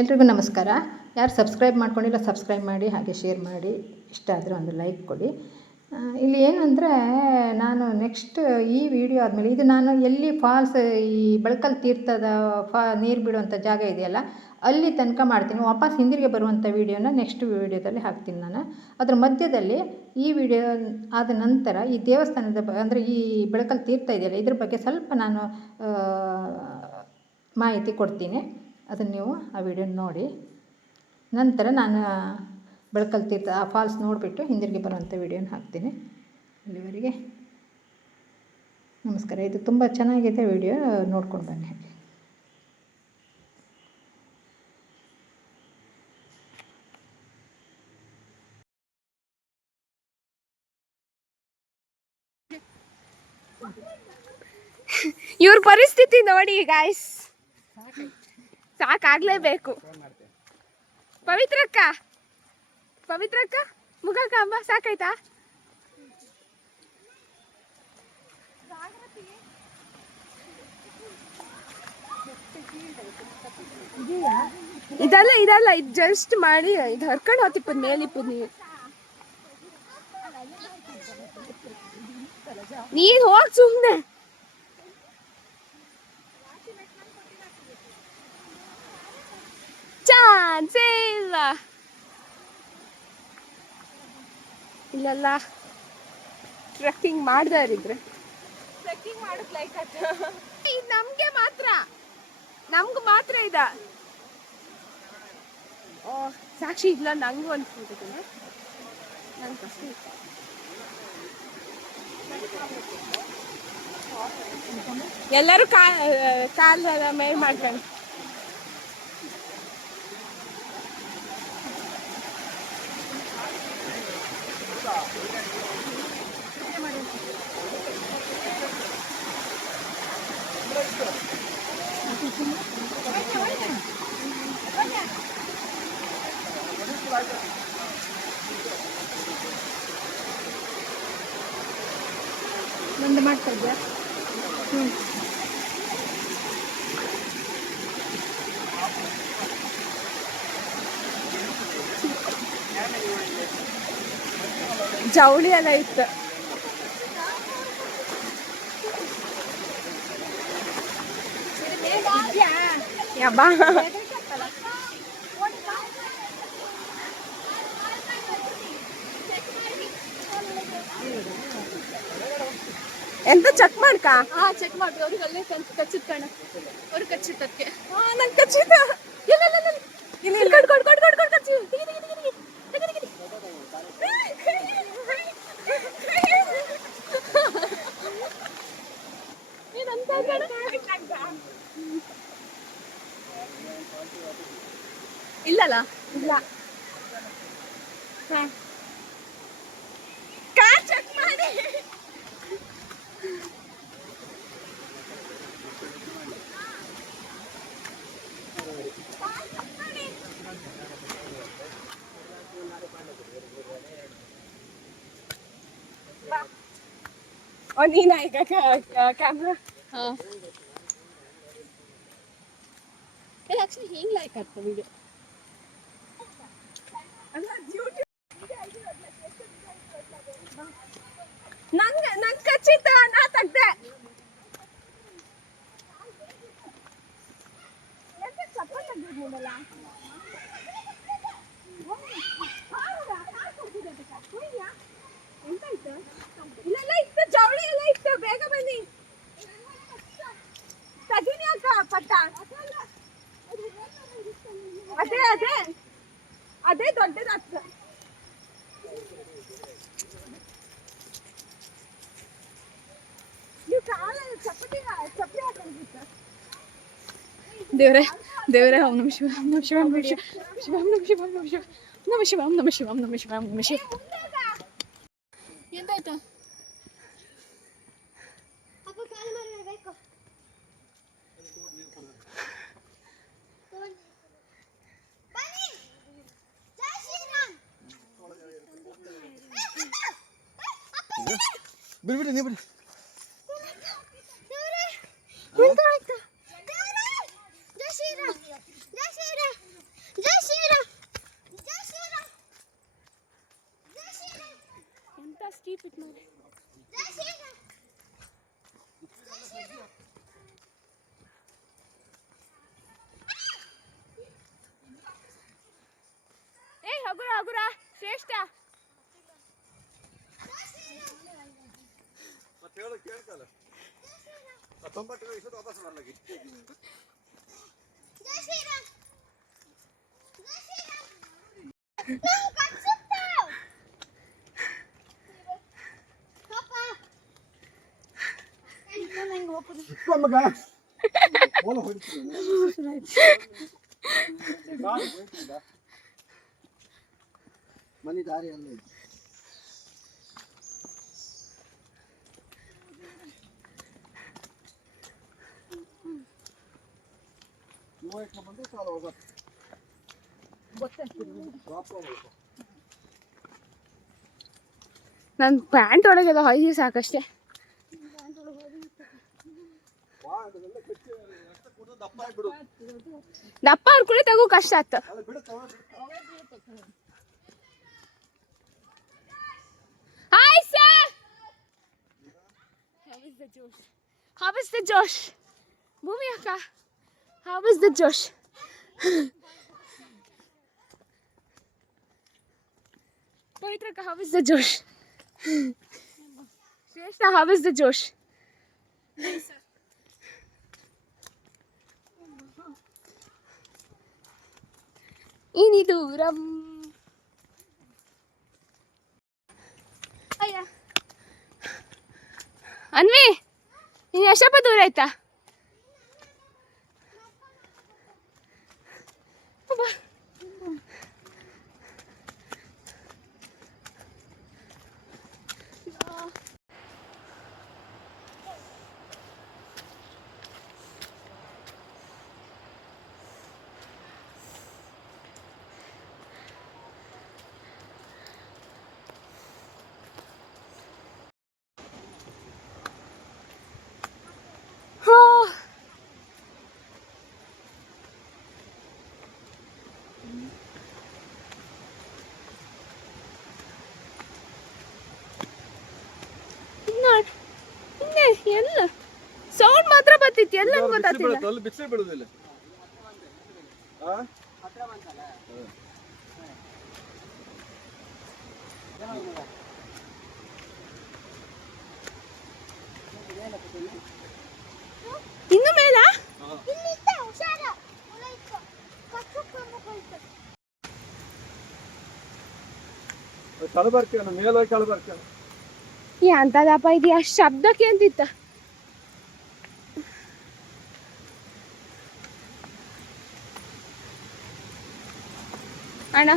ಎಲ್ರಿಗೂ ನಮಸ್ಕಾರ. ಯಾರು ಸಬ್ಸ್ಕ್ರೈಬ್ ಮಾಡ್ಕೊಂಡಿಲ್ಲ ಸಬ್ಸ್ಕ್ರೈಬ್ ಮಾಡಿ, ಹಾಗೆ ಶೇರ್ ಮಾಡಿ, ಇಷ್ಟ ಆದರೆ ಒಂದು ಲೈಕ್ ಕೊಡಿ. ಇಲ್ಲಿ ಏನಂದರೆ, ನಾನು ನೆಕ್ಸ್ಟ್ ಈ ವಿಡಿಯೋ ಆದಮೇಲೆ ಇದು ನಾನು ಎಲ್ಲಿ ಫಾಲ್ಸ್ ಈ ಬಳಕಲ್ ತೀರ್ಥದ ನೀರು ಬಿಡುವಂಥ ಜಾಗ ಇದೆಯಲ್ಲ ಅಲ್ಲಿ ತನಕ ಮಾಡ್ತೀನಿ. ವಾಪಸ್ ಹಿಂದಿರುಗಿ ಬರುವಂಥ ವೀಡಿಯೋನ ನೆಕ್ಸ್ಟ್ ವೀಡಿಯೋದಲ್ಲಿ ಹಾಕ್ತೀನಿ ನಾನು. ಅದರ ಮಧ್ಯದಲ್ಲಿ ಈ ವಿಡಿಯೋ ಆದ ನಂತರ ಈ ದೇವಸ್ಥಾನದ ಅಂದರೆ ಈ ಬಳಕಲ್ ತೀರ್ಥ ಇದೆಯಲ್ಲ ಇದ್ರ ಬಗ್ಗೆ ಸ್ವಲ್ಪ ನಾನು ಮಾಹಿತಿ ಕೊಡ್ತೀನಿ. ಅದನ್ನು ನೀವು ಆ ವಿಡಿಯೋ ನೋಡಿ. ನಂತರ ನಾನು ಬಳಕಲ್ ತೀರ್ಥ ಆ ಫಾಲ್ಸ್ ನೋಡಿಬಿಟ್ಟು ಹಿಂದಿರುಗಿ ಬರುವಂಥ ವಿಡಿಯೋನ ಹಾಕ್ತೀನಿ. ಅಲ್ಲಿವರೆಗೆ ನಮಸ್ಕಾರ. ಇದು ತುಂಬ ಚೆನ್ನಾಗಿದೆ ವಿಡಿಯೋ, ನೋಡ್ಕೊಂಡು ಬನ್ನಿ. ಹಾಗೆ ಇವ್ರ ಪರಿಸ್ಥಿತಿ ನೋಡಿ ಗಾಯ್ಸ್, ಸಾಕಾಗ್ಲೇಬೇಕು. ಪವಿತ್ರಕ್ಕ ಮುಖಕ್ಕ ಅಂಬ ಸಾಕಾಯ್ತಾ? ಇದಲ್ಲ ಇದು ಜಸ್ಟ್ ಮಾಡಿ ಇದು ಹರ್ಕೊಂಡು ಹೋಗ್ತಿಪ್ಪದ್ ಮೇಲಿಪ್ಪದ್ ನೀನ್ ಹೋಗ್ ಸುಮ್ನೆ. ಚಾನ್ಸೇ ಇಲ್ಲಲ್ಲ. ಟ್ರೆಕ್ಕಿಂಗ್ ಮಾಡ್ದಾರಿದ್ರೆ ಟ್ರೆಕ್ಕಿಂಗ್ ಮಾಡಕ್ ಲೈಕ್ ಆಯ್ತು. ಇದು ನಮ್ಗೆ ಮಾತ್ರ ಇದ. ಸಾಕ್ಷಿ ಇಲ್ಲ, ನಂಗೂ ಅನ್ಸ್ಬಿಟ್ಟಿದ್ದೀನಿ. ನನ್ ಕಷ್ಟ ಎಲ್ಲರೂ ಕಾಲ್ ಮೇಲ್ ಮಾಡ್ಕೊಂಡು ಒಂದು ಮಾಡ್ತಾ ಇದ್ಯಾ? ಜವಳಿ ಎಲ್ಲ ಇತ್ತು. ಯಬ್ಬಾ ಎಂತ ಚೆಕ್ ಮಾಡ್ಕ? ಚೆಕ್ ಮಾಡ್ರಿ. ಅವ್ರಿಗೆ ಅಲ್ಲೇ ಕಚ್ಚಿತ್ ಕಣ, ಅವ್ರಿಗೆ ಕಚ್ಚಿತ್ತಕ್ಕೆ. ನಂಗೆ ಕಚ್ಚಿತ. ಇಲ್ಲಲ್ಲ ಇಲ್ಲ. ಕಾರ್ ಚೆಕ್ ಮಾಡಿ. ನೀನಾ ಈಗ ಕ್ಯಾಮ್ರಾ? ಆಕ್ಚುಲಿ ಹಿಂಗ್ ಲೈಕ್ ಆಗ್ತದೆ ವಿಡಿಯೋ. ನಂಗೆ ಖಚಿತ, ನಾ ತೆಗ್ದೆ. ಇಲ್ಲೆಲ್ಲ ಇತ್ತು, ಜವಳಿ ಎಲ್ಲ ಇತ್ತು. ಬೇಗ ಬನ್ನಿ, ತಗಿನಿ ಅಕ್ಕ ಪಟ್ಟ. ಅದೇ ದೊಡ್ಡದಾಗ್ತದೆ. ನೀವು ಕಾಲ ಚಪ್ಪಲಿ ಹಾಕೊಂಡಿದ್ದ. ದೇವರೇ ಓಂ ನಮಃ ಶಿವಾಯ, ಓಂ ನಮಃ ಶಿವಾಯ, ಓಂ ನಮಃ ಶಿವಾಯ, ಓಂ ನಮಃ ಶಿವಾಯ, ಓಂ ನಮಃ ಶಿವಾಯ, ಓಂ ನಮಃ ಶಿವಾಯ, ಓಂ ನಮಃ ಶಿವಾಯ, ಓಂ ನಮಃ ಶಿವಾಯ. ಎಂತಾಯ್ತು? ಬಿಡ್ಬಿಡಿ, ನೀವು ಬಿಡಿ. ಎಂತಾಯ್ತು? ಜೈ ಶ್ರೀರಾಮ್, ಜೈ ಶ್ರೀರಾಮ್. ಏ ಹಗುರ ಹಗುರ ಶ್ರೇಷ್ಠ. ಮತ್ತೆ ಹೇಳು ಕೇಳ್ಕಲ್ಲ 19 ವಯಸ್ಸು ವಾಪಸ್ ಬರ್ಲಾಗಿ ಮನೆ ದಾರಿ ಅಲ್ಲ ಇದು. ಬಂದು ಸಾಲ ಹೋಗುತ್ತೆ ನನ್ನ ಪ್ಯಾಂಟ್ ಒಳಗೆಲ್ಲ ಹೊಯ್ದು ಸಾಕಷ್ಟೇ. ದಪ್ಪ ಅವ್ರ ತಗೋ ಕಷ್ಟ ಆಯ್ತು. Hi sir, how is the Josh? ಭೂಮಿ ಅಕ್ಕ, how is the Josh? ಪವಿತ್ರಕ್ಕ, how is the Josh? ಶ್ರೇಷ್ಠ, how is the Josh? ಇನಿ ದೂರಂ. ಅಯ್ಯ ಅನ್ವಿ, ಇನ್ನು ಎಷ್ಟಪ್ಪ ದೂರ ಆಯ್ತಾ? ಎಲ್ಲ ಸೌಂಡ್ ಮಾತ್ರ ಬರ್ತಿತ್ತು, ಎಲ್ಲ ಗೊತ್ತಾಗ್ತಿಲ್ಲ. ಅಲ್ಲಿ ಬಿಸಿಲು ಬಿಡುದಿಲ್ಲ. ಇನ್ನು ಮೇಲ ಕಳಬರ್ಕೆ ಮೇಲ ಕಳಬರ್ಕೆ ಎಂತದಪ್ಪ ಇದು, ಅಷ್ಟು ಶಬ್ದಕ್ಕೆ ಅಂತಿತ್ತ. ಅಣ್ಣ